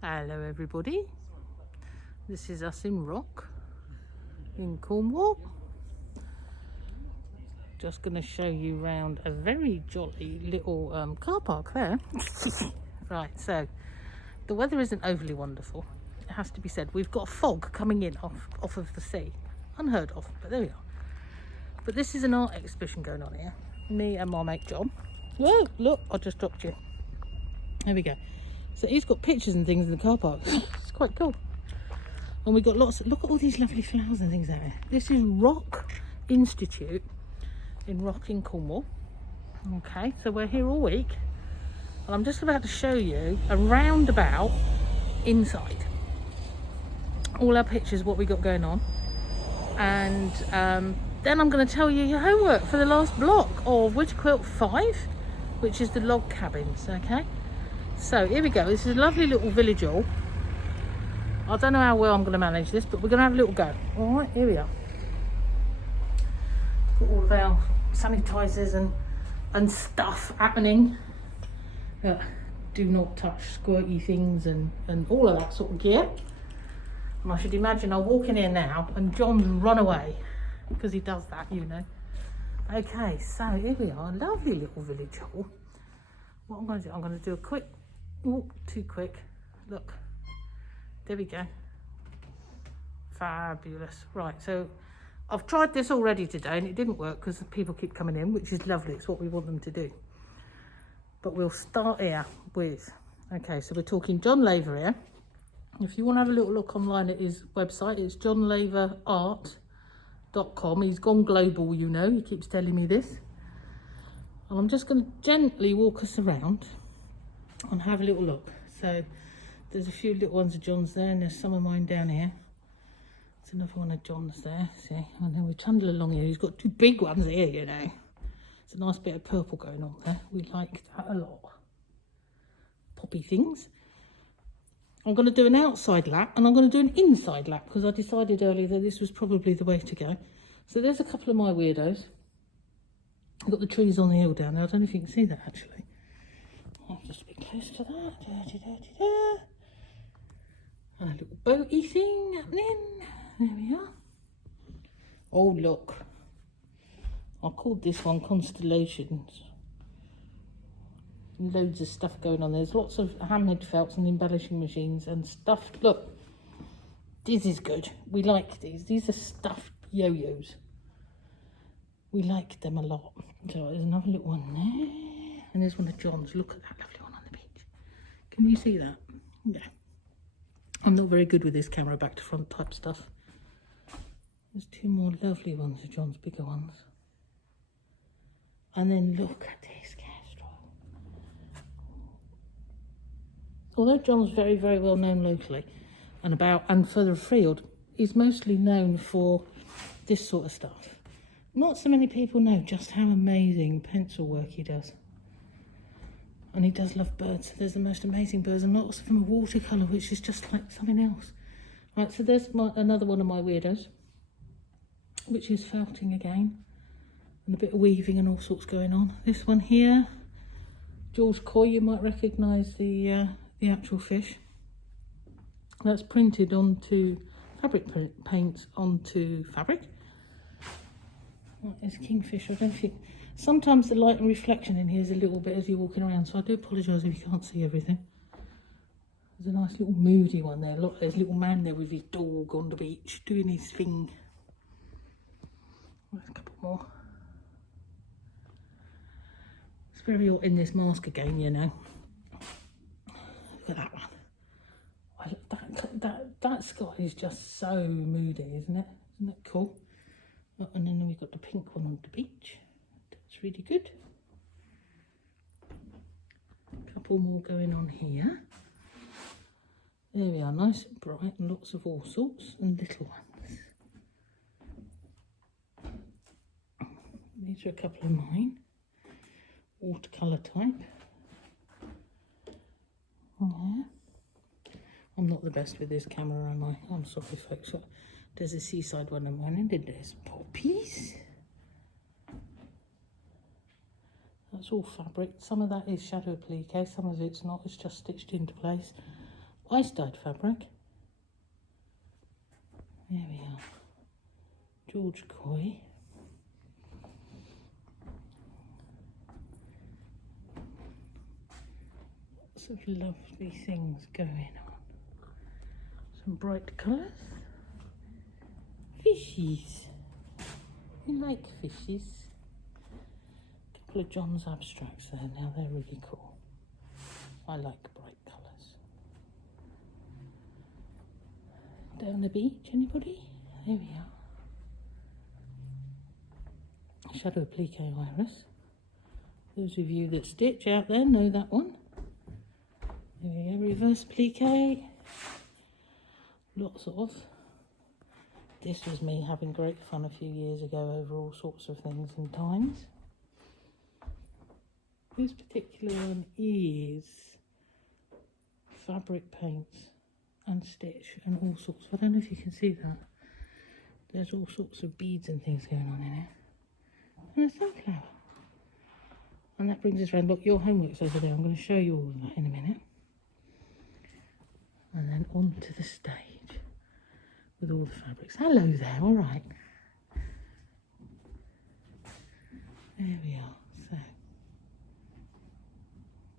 Hello everybody, this is us in Rock in Cornwall. Just going to show you around a very jolly little car park there. Right, so the weather isn't overly wonderful, it has to be said. We've got fog coming in off of the sea, unheard of, but there we are. But this is an art exhibition going on here, me and my mate John. Whoa, look, I just dropped you. There we go. So he's got pictures and things in the car park. It's quite cool. And we've got lots look at all these lovely flowers and things out here. This is Rock Institute in Rock in Cornwall. Okay, so we're here all week. And I'm just about to show you a roundabout inside. All our pictures, what we got going on. And then I'm going to tell you your homework for the last block of Witter Quilt 5, which is the log cabins, okay? So here we go. This is a lovely little village hall. I don't know how well I'm going to manage this, but we're going to have a little go. All right, here we are. Got all of our sanitisers and stuff happening. Do not touch squirty things and all of that sort of gear. And I should imagine I'll walk in here now and John's run away because he does that, you know. Okay, so here we are, lovely little village hall. What I'm going to do, I'm going to do a quick, oh, too quick, look, there we go, fabulous. Right, so I've tried this already today and it didn't work because the people keep coming in, which is lovely, it's what we want them to do. But we'll start here with, okay, so we're talking John Laver here. If you want to have a little look online at his website, it's johnlaverart.com. He's gone global, you know, he keeps telling me this. And I'm just going to gently walk us around and have a little look. So there's a few little ones of John's there, and there's some of mine down here. There's another one of John's there. See, and then we trundle along here. He's got two big ones here, you know. It's a nice bit of purple going on there. We like that a lot. Poppy things. I'm going to do an outside lap and I'm going to do an inside lap because I decided earlier that this was probably the way to go. So there's a couple of my weirdos. I've got the trees on the hill down there. I don't know if you can see that actually. I'll just be close to that. And a little boaty thing happening. There we are. Oh look. I called this one Constellations. Loads of stuff going on. There's lots of handmade felts and embellishing machines and stuff. Look, this is good. We like these. These are stuffed yo-yos. We like them a lot. So there's another little one there. And there's one of John's. Look at that lovely one on the beach. Can you see that? Yeah. I'm not very good with this camera back to front type stuff. There's two more lovely ones of John's bigger ones. And then look at this Castrol. Although John's very, very well known locally and further afield, he's mostly known for this sort of stuff. Not so many people know just how amazing pencil work he does. And he does love birds. There's the most amazing birds and lots of them are watercolour, which is just like something else. Right, so there's another one of my weirdos, which is felting again. And a bit of weaving and all sorts going on. This one here, George Coy, you might recognise the actual fish. That's printed onto fabric paint onto fabric. There's Kingfish. I don't think sometimes the light and reflection in here is a little bit as you're walking around, so I do apologise if you can't see everything. There's a nice little moody one there. Look, there's a little man there with his dog on the beach doing his thing. There's a couple more. It's very hot in this mask again, you know. Look at that one. That sky is just so moody, isn't it? Isn't that cool? And then we've got the pink one on the beach. That's really good. A couple more going on here. There we are, nice and bright and lots of all sorts and little ones. These are a couple of mine. Watercolour type. Yeah. I'm not the best with this camera, am I? I'm sorry folks. There's a seaside one of mine and there's poppies. That's all fabric. Some of that is shadow applique, some of it's not, it's just stitched into place. ice-dyed fabric. There we are. George Coy. Lots of lovely things going on. Some bright colours. Fishies. You like fishies? A couple of John's abstracts there now, they're really cool. I like bright colours. Down the beach, anybody? There we are. Shadow Applique Iris. Those of you that stitch out there know that one. There we go, reverse applique. Lots of. This was me having great fun a few years ago over all sorts of things and times. This particular one is fabric paints and stitch and all sorts. I don't know if you can see that. There's all sorts of beads and things going on in here. And a sunflower. And that brings us round. Look, your homework's over there. I'm going to show you all of that in a minute. And then on to the stage with all the fabrics. Hello there, all right. There we are. So,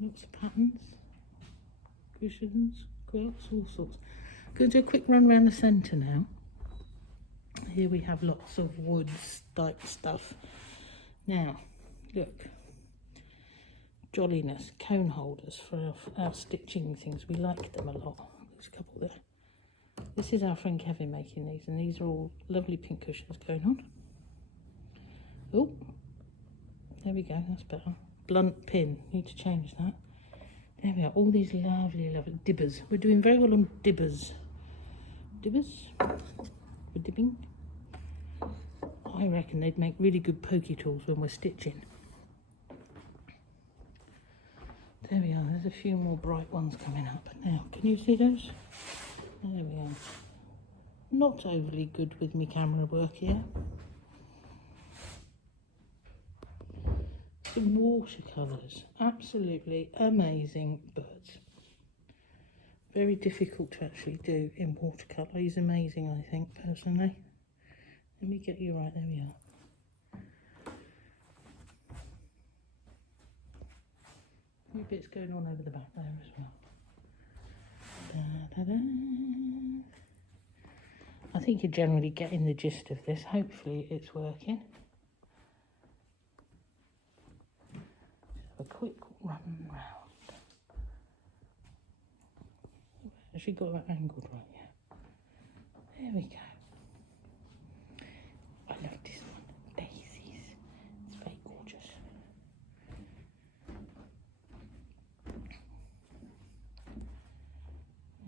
lots of patterns, cushions, quilts, all sorts. Going to do a quick run around the centre now. Here we have lots of woods type stuff. Now, look. Jolliness, cone holders for our stitching things. We like them a lot. There's a couple there. This is our friend Kevin making these, and these are all lovely pink cushions going on. Oh, there we go, that's better. Blunt pin, need to change that. There we are, all these lovely, lovely dibbers. We're doing very well on dibbers. Dibbers? We're dibbing. I reckon they'd make really good pokey tools when we're stitching. There we are, there's a few more bright ones coming up. Now, can you see those? There we are. Not overly good with my camera work here. Some watercolours, absolutely amazing birds. Very difficult to actually do in watercolour. He's amazing, I think, personally. Let me get you right, there we are. A few bits going on over the back there as well. Da, da, da. I think you're generally getting the gist of this. Hopefully it's working. Just have a quick run round. Has she got that angled right yet? There we go. I love this one. Daisies. It's very gorgeous.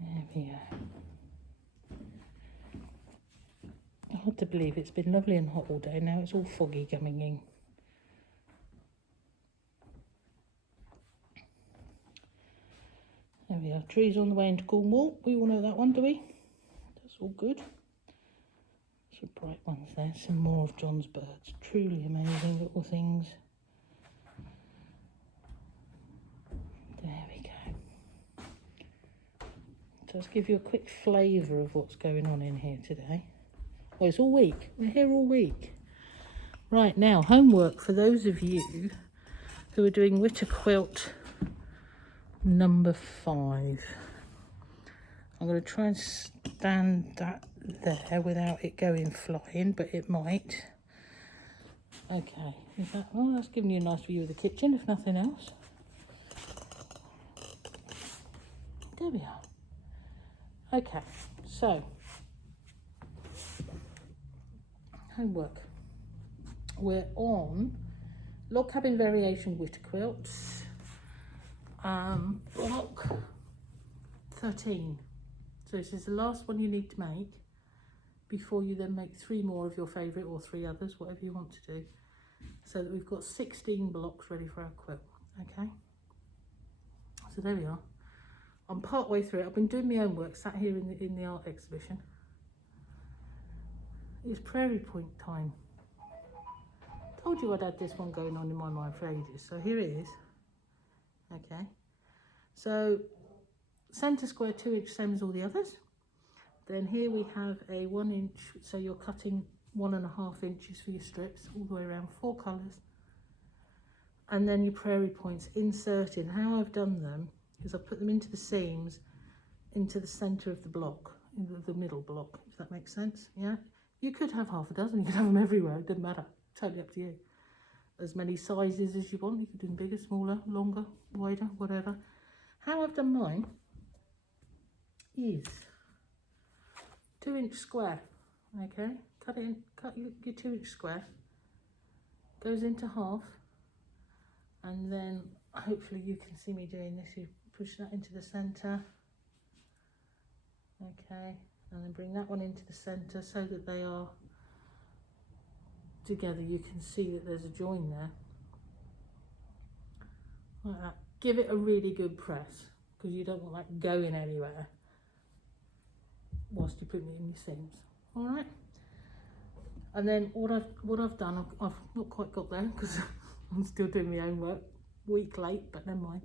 There we go. Hard to believe it's been lovely and hot all day. Now it's all foggy coming in. There we are. Trees on the way into Cornwall. We all know that one, do we? That's all good. Some bright ones there. Some more of John's birds. Truly amazing little things. There we go. So let's give you a quick flavour of what's going on in here today. Oh, it's all week. We're here all week. Right, now, homework for those of you who are doing Witter Quilt number 5. I'm going to try and stand that there without it going flying, but it might. Okay, is that, well, that's giving you a nice view of the kitchen, if nothing else. There we are. Okay, so homework. We're on Logcabin Variation Witter Quilts, block 13. So this is the last one you need to make before you then make 3 more of your favourite, or 3 others, whatever you want to do, so that we've got 16 blocks ready for our quilt. Okay, so there we are. I'm part way through it. I've been doing my own work, sat here in the art exhibition. It's Prairie Point time. Told you I'd had this one going on in my mind for ages, so here it is. Okay, so centre square 2 inch, same as all the others. Then here we have a 1 inch, so you're cutting 1.5 inches for your strips all the way around, 4 colours. And then your prairie points inserted. How I've done them is I've put them into the seams, into the centre of the block, into the middle block, if that makes sense. Yeah, you could have half a dozen, you could have them everywhere, it doesn't matter, totally up to you. As many sizes as you want, you could do them bigger, smaller, longer, wider, whatever. How I've done mine is 2 inch square. Okay, cut it in, cut your 2 inch square, goes into half, and then hopefully you can see me doing this. You push that into the centre, okay, and then bring that one into the centre so that they are together. You can see that there's a join there, like that. Give it a really good press, because you don't want that going anywhere whilst you're putting it in your seams. All right. And then what I've done, I've not quite got there because I'm still doing my own work, week late, but never mind.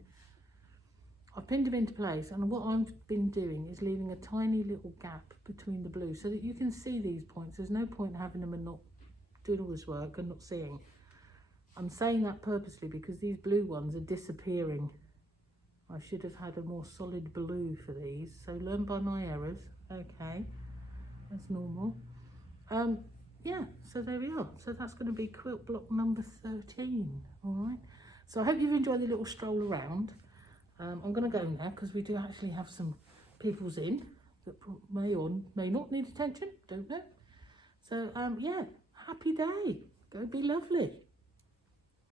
I've pinned them into place, and what I've been doing is leaving a tiny little gap between the blue so that you can see these points. There's no point having them and not doing all this work and not seeing. I'm saying that purposely because these blue ones are disappearing. I should have had a more solid blue for these, so learn by my errors. Okay, that's normal. Yeah, so there we are. So that's going to be quilt block number 13. All right, so I hope you've enjoyed the little stroll around. I'm going to go now because we do actually have some people's in that may or may not need attention, don't know. So yeah, happy day, go be lovely.